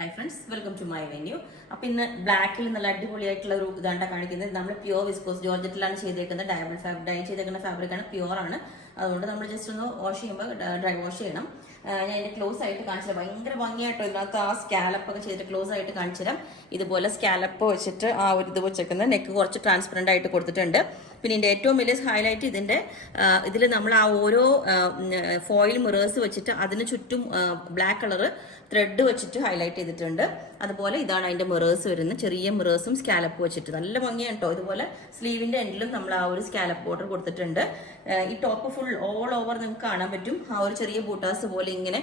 Hi friends, welcome to my venue. അപ്പോൾ ഇന്ന് ബ്ലാക്കിൽ നല്ല അടിപൊളിയായിട്ടുള്ള ഒരു ഇതാണ്ട കാണിക്കുന്നത്. നമ്മൾ പ്യുവർ വിസ്കോസ് ജോർജറ്റിലാണ് ചെയ്തേക്കുന്നത്. ഡൈ ചെയ്തേക്കുന്ന ഫാബ്രിക്കാണ്, പ്യുവർ ആണ്. അതുകൊണ്ട് നമ്മൾ ജസ്റ്റ് ഒന്ന് വാഷ് ചെയ്യുമ്പോൾ ഡ്രൈ വാഷ് ചെയ്യണം. ഞാൻ ഇതിന്റെ ക്ലോസ് ആയിട്ട് കാണിച്ചു തരാം. ഭയങ്കര ഭംഗിയായിട്ടോ ഇതിനകത്ത് ആ സ്കാലപ്പ് ഒക്കെ ചെയ്തിട്ട് ക്ലോസ് ആയിട്ട് കാണിച്ചു തരാം. ഇതുപോലെ സ്കാലപ്പ് വെച്ചിട്ട് ആ ഒരു ഇത് വെച്ചേക്കുന്നത് നെക്ക് കുറച്ച് ട്രാൻസ്പെറന്റ് ആയിട്ട് കൊടുത്തിട്ടുണ്ട്. പിന്നെ ഇതിന്റെ ഏറ്റവും വലിയ ഹൈലൈറ്റ് ഇതിൽ നമ്മൾ ആ ഓരോ ഫോയിൽ മിറേഴ്സ് വെച്ചിട്ട് അതിന് ചുറ്റും ബ്ലാക്ക് കളർ ത്രെഡ് വെച്ചിട്ട് ഹൈലൈറ്റ് ചെയ്തിട്ടുണ്ട്. അതുപോലെ ഇതാണ് അതിന്റെ മിറേഴ്സ് വരുന്നത്, ചെറിയ മിറേഴ്സും സ്കാലപ്പ് വെച്ചിട്ട് നല്ല ഭംഗിയാണ് കേട്ടോ. ഇതുപോലെ സ്ലീവിന്റെ എൻഡിലും നമ്മൾ ആ ഒരു സ്കാലപ്പ് ബോർഡർ കൊടുത്തിട്ടുണ്ട്. ഈ ടോപ്പ് ഫുൾ ഓൾ ഓവർ നിങ്ങൾക്ക് കാണാൻ പറ്റും. ആ ഒരു ചെറിയ ബൂട്ടാസ് പോലെ ഇങ്ങനെ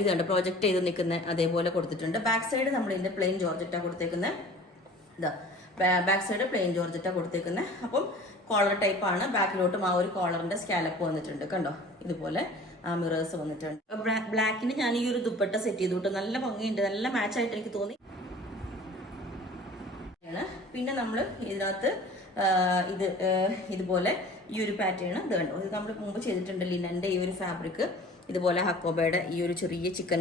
ഇതുണ്ട് പ്രൊജക്ട് ചെയ്ത് നിൽക്കുന്ന അതേപോലെ കൊടുത്തിട്ടുണ്ട്. ബാക്ക് സൈഡ് നമ്മൾ ഇതിന്റെ പ്ലെയിൻ ജോർജറ്റാ കൊടുത്തേക്കുന്നത്. ഇതാ ബാക്ക് സൈഡ് പ്ലെയിൻ ജോർജറ്റാ കൊടുത്തേക്കുന്നത്. അപ്പം കോളർ ടൈപ്പ് ആണ്. ബാക്കിലോട്ടും ആ ഒരു കോളറിന്റെ സ്കാലപ്പ് വന്നിട്ടുണ്ട് കണ്ടോ. ഇതുപോലെ ആ മിറേഴ്സ് വന്നിട്ടുണ്ട്. ബ്ലാക്കിന് ഞാൻ ഈ ഒരു ദുപ്പട്ട സെറ്റ് ചെയ്തിട്ട് നല്ല ഭംഗിയുണ്ട്, നല്ല മാച്ച് ആയിട്ട് എനിക്ക് തോന്നി. പിന്നെ നമ്മൾ ഇതിനകത്ത് ഇതുപോലെ ഈ ഒരു പാറ്റേൺ ഇത് കണ്ടോ, ഇത് നമ്മൾ മുമ്പ് ചെയ്തിട്ടുണ്ട്. ലിനന്റെ ഈ ഒരു ഫാബ്രിക് ഇതുപോലെ ഹക്കോബയുടെ ഈ ഒരു ചെറിയ ചിക്കൻ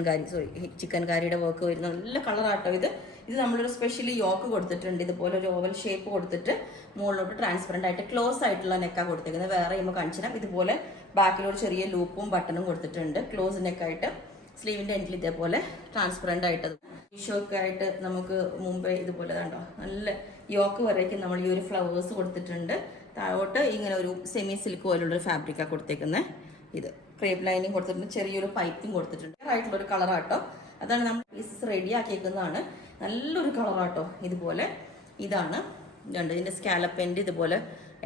കാരിയുടെ വർക്ക് വരുന്ന നല്ല കളറാട്ടോ ഇത് നമ്മളൊരു സ്പെഷ്യലി യോക്ക് കൊടുത്തിട്ടുണ്ട്. ഇതുപോലെ ഒരു ഓവൽ ഷേപ്പ് കൊടുത്തിട്ട് മുകളിലോട്ട് ട്രാൻസ്പെറന്റ് ആയിട്ട് ക്ലോസ് ആയിട്ടുള്ള നെക്കാ കൊടുത്തിരിക്കുന്നത്. വേറെ നമ്മൾ കാണിച്ചു തരാം. ഇതുപോലെ ബാക്കിലൊരു ചെറിയ ലൂപ്പും ബട്ടണും കൊടുത്തിട്ടുണ്ട്. ക്ലോസ് നെക്കായിട്ട് സ്ലീവിന്റെ എൻഡിൽ ഇതേപോലെ ട്രാൻസ്പെറന്റ് ആയിട്ട് ഷോക്ക് ആയിട്ട് നമുക്ക് മുമ്പേ ഇതുപോലെ കണ്ടോ നല്ല യോക്ക് വരയ്ക്ക് നമ്മൾ ഈ ഒരു ഫ്ലവേഴ്സ് കൊടുത്തിട്ടുണ്ട്. താഴോട്ട് ഇങ്ങനെ ഒരു സെമി സിൽക്ക് പോലുള്ളൊരു ഫാബ്രിക്കാണ് കൊടുത്തേക്കുന്നത്. ഇത് ക്രേപ്പ് ലൈനിങ് കൊടുത്തിട്ടുണ്ട്, ചെറിയൊരു പൈപ്പിംഗ് കൊടുത്തിട്ടുണ്ട്. ആയിട്ടുള്ള ഒരു കളറാട്ടോ. അതാണ് നമ്മൾ പീസസ് റെഡി ആക്കിയേക്കുന്നതാണ്. നല്ലൊരു കളറാട്ടോ. ഇതുപോലെ ഇതാണ് ഇതിന്റെ സ്കാലപ്പ് എൻഡ് ഇതുപോലെ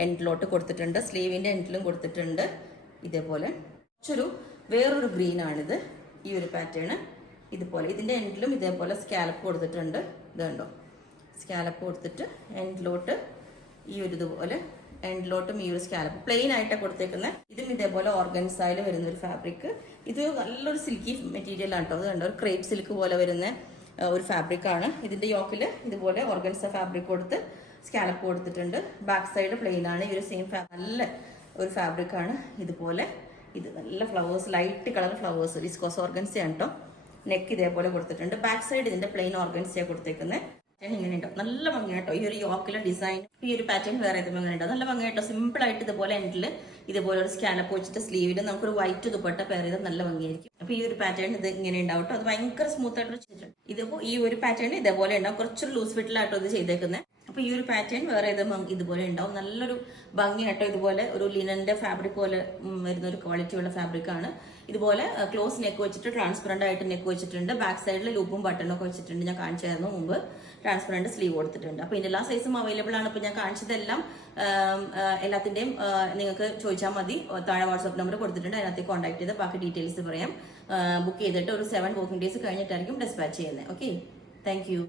എൻഡിലോട്ട് കൊടുത്തിട്ടുണ്ട്. സ്ലീവിന്റെ എൻഡിലും കൊടുത്തിട്ടുണ്ട്. ഇതേപോലെ വേറൊരു ഗ്രീൻ ആണിത്. ഈ ഒരു പാറ്റേൺ ഇതുപോലെ ഇതിന്റെ എൻഡിലും ഇതേപോലെ സ്കാലപ്പ് കൊടുത്തിട്ടുണ്ട്. ഇത് കണ്ടോ, സ്കാലപ്പ് കൊടുത്തിട്ട് എൻഡിലോട്ട് ഈ ഒരു ഇതുപോലെ എൻഡിലോട്ടും ഈ ഒരു സ്കാലപ്പ് പ്ലെയിൻ ആയിട്ടാണ് കൊടുത്തേക്കുന്നത്. ഇതും ഇതേപോലെ ഓർഗൻസായിൽ വരുന്ന ഒരു ഫാബ്രിക്. ഇത് നല്ലൊരു സിൽക്കി മെറ്റീരിയൽ ആണ് കേട്ടോ. അത് കണ്ടോ, ഒരു ക്രേപ്പ് സിൽക്ക് പോലെ വരുന്ന ഒരു ഫാബ്രിക് ആണ്. ഇതിന്റെ യോക്കിൽ ഇതുപോലെ ഓർഗൻസ ഫാബ്രിക് കൊടുത്ത് സ്കാലപ്പ് കൊടുത്തിട്ടുണ്ട്. ബാക്ക് സൈഡ് പ്ലെയിൻ ആണ്. ഈ ഒരു സെയിം നല്ല ഒരു ഫാബ്രിക് ആണ്. ഇതുപോലെ ഇത് നല്ല flowers, light colour flowers, viscose ഓർഗൻസയാണ് കേട്ടോ. നെക്ക് ഇതേപോലെ കൊടുത്തിട്ടുണ്ട്. ബാക്ക് സൈഡ് ഇതിന്റെ പ്ലെയിൻ ഓർഗൻസയാണ് കൊടുത്തേക്കുന്നത്. ഇങ്ങനെ ഉണ്ടോ, നല്ല ഭംഗിയായിട്ടോ. ഈ ഒരു യോക്കിലെ ഡിസൈൻ, ഈ ഒരു പാറ്റേൺ വേറെ ഏതെങ്കിലും അങ്ങനെ ഉണ്ടോ, നല്ല ഭംഗിയായിട്ടോ. സിമ്പിൾ ആയിട്ട് ഇതുപോലെ എൻഡിൽ ഇതുപോലെ ഒരു സ്കാലപ്പ് വെച്ചിട്ട് സ്ലീവിൽ നമുക്കൊരു വൈറ്റ് ദുപ്പട്ട പെയർ ചെയ്താൽ നല്ല ഭംഗിയായിരിക്കും. അപ്പൊ ഈ ഒരു പാറ്റേൺ ഇത് ഇങ്ങനെ ഉണ്ടാവും കേട്ടോ. അത് ഭയങ്കര സ്മൂത്ത് ആയിട്ട് ചെയ്തിട്ടുണ്ട്. ഇതിപ്പോ ഈ ഒരു പാറ്റേൺ ഇതേപോലെ ഉണ്ടാവും. കുറച്ചൊരു ലൂസ് ഫിറ്റിലായിട്ടോ ഇത് ചെയ്തേക്കുന്നത്. അപ്പൊ ഈ ഒരു പാറ്റേൺ വേറെ ഏതെങ്കിലും ഇതുപോലെ ഉണ്ടാവും. നല്ലൊരു ഭംഗിയായിട്ടോ. ഇതുപോലെ ഒരു ലിനന്റെ ഫാബ്രിക് പോലെ വരുന്ന ഒരു ക്വാളിറ്റി ഉള്ള ഫാബ്രിക് ആണ്. ഇതുപോലെ ക്ലോസ് നെക്ക് വെച്ചിട്ട് ട്രാൻസ്പെറന്റ് ആയിട്ട് നെക്ക് വെച്ചിട്ടുണ്ട്. ബാക്ക് സൈഡിൽ ലൂപ്പും ബട്ടണും ഒക്കെ വെച്ചിട്ടുണ്ട്. ഞാൻ കാണിച്ചായിരുന്നു മുമ്പ്. ട്രാൻസ്പെറന്റ് സ്ലീവ് കൊടുത്തിട്ടുണ്ട്. അപ്പൊ ഇതിന്റെ എല്ലാ സൈസും അവൈലബിൾ ആണ്. ഇപ്പൊ ഞാൻ കാണിച്ചതെല്ലാം എല്ലാത്തിന്റെയും നിങ്ങൾക്ക് ചോദിച്ചാൽ മതി. താഴെ വാട്സ്ആപ്പ് നമ്പർ കൊടുത്തിട്ടുണ്ട്. അതിനകത്ത് കോൺടാക്ട് ചെയ്ത് ബാക്കി ഡീറ്റെയിൽസ് പറയാം. ബുക്ക് ചെയ്തിട്ട് ഒരു 7 വർക്കിംഗ് ഡേയ്സ് കഴിഞ്ഞിട്ടായിരിക്കും ഡിസ്പാച്ച് ചെയ്യുന്നത്. Okay, thank you.